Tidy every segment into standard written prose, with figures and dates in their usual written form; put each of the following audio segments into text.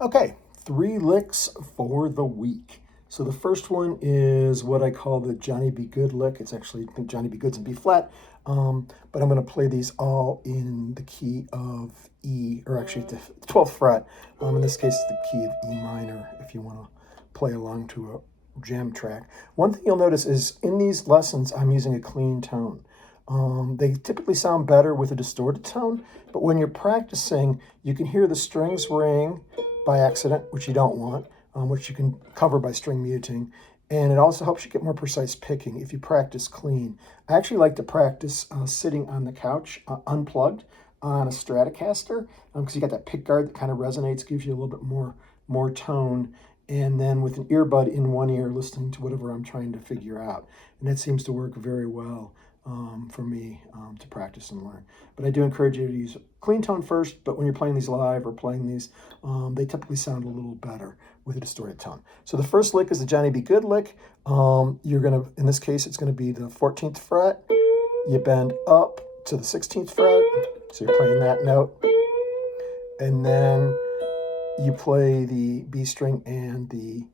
Okay, 3 licks for the week. So the first one is what I call the Johnny B. Good lick. It's actually Johnny B. Good's in B flat, but I'm going to play these all in the key of E, or actually the 12th fret. In this case, the key of E minor, if you want to play along to a jam track. One thing you'll notice is in these lessons, I'm using a clean tone. They typically sound better with a distorted tone, but when you're practicing, you can hear the strings ring by accident, which you don't want, which you can cover by string muting. And it also helps you get more precise picking if you practice clean. I actually like to practice sitting on the couch, unplugged, on a Stratocaster, because you got that pick guard that kind of resonates, gives you a little bit more tone, and then with an earbud in one ear listening to whatever I'm trying to figure out. And that seems to work very well for me to practice and learn. But I do encourage you to use clean tone first, but when you're playing these live or playing these, they typically sound a little better with a distorted tone. So the first lick is the Johnny B. Good lick. You're gonna, in this case, it's gonna be the 14th fret. You bend up to the 16th fret, so you're playing that note. And then you play the B string and the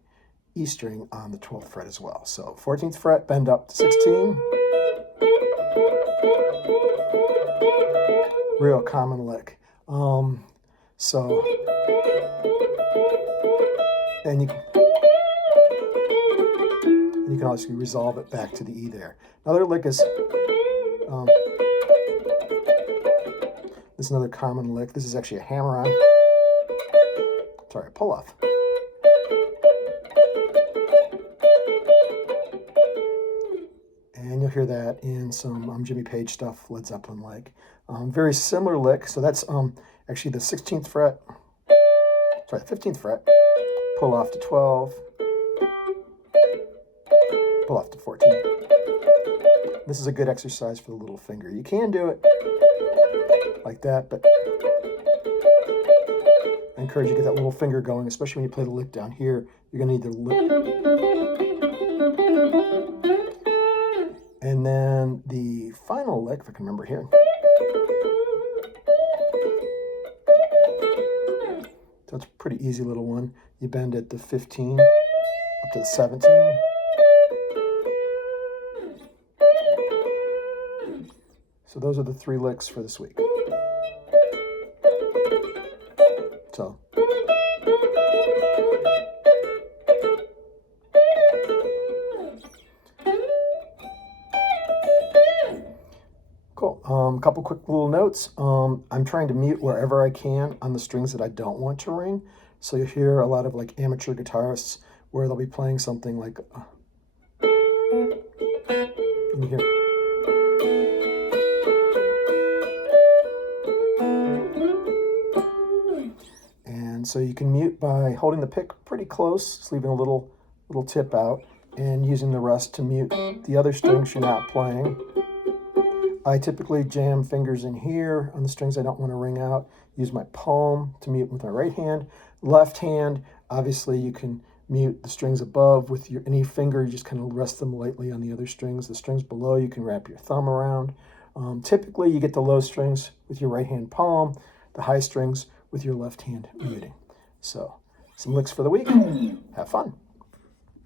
E string on the 12th fret as well. So 14th fret, bend up to 16. Real common lick. So, and you can also resolve it back to the E there. Another lick is, this is another common lick. This is actually a hammer-on. Sorry, a pull-off. And you'll hear that in some Jimmy Page stuff, Led Zeppelin like. Very similar lick. So that's actually the 16th fret, sorry, 15th fret, pull off to 12, pull off to 14. This is a good exercise for the little finger. You can do it like that, but I encourage you to get that little finger going, especially when you play the lick down here. You're gonna need the lick. And then the final lick, if I can remember here. So it's a pretty easy little one. You bend at the 15 up to the 17. So those are the 3 licks for this week. So. Cool. A couple quick little notes. I'm trying to mute wherever I can on the strings that I don't want to ring. So you hear a lot of like amateur guitarists where they'll be playing something like, and you hear. And so you can mute by holding the pick pretty close, just leaving a little tip out, and using the rest to mute the other strings you're not playing. I typically jam fingers in here on the strings I don't want to ring out. Use my palm to mute with my right hand. Left hand, obviously you can mute the strings above with your any finger. You just kind of rest them lightly on the other strings. The strings below, you can wrap your thumb around. Typically, you get the low strings with your right hand palm, the high strings with your left hand muting. So, some licks for the week. Have fun.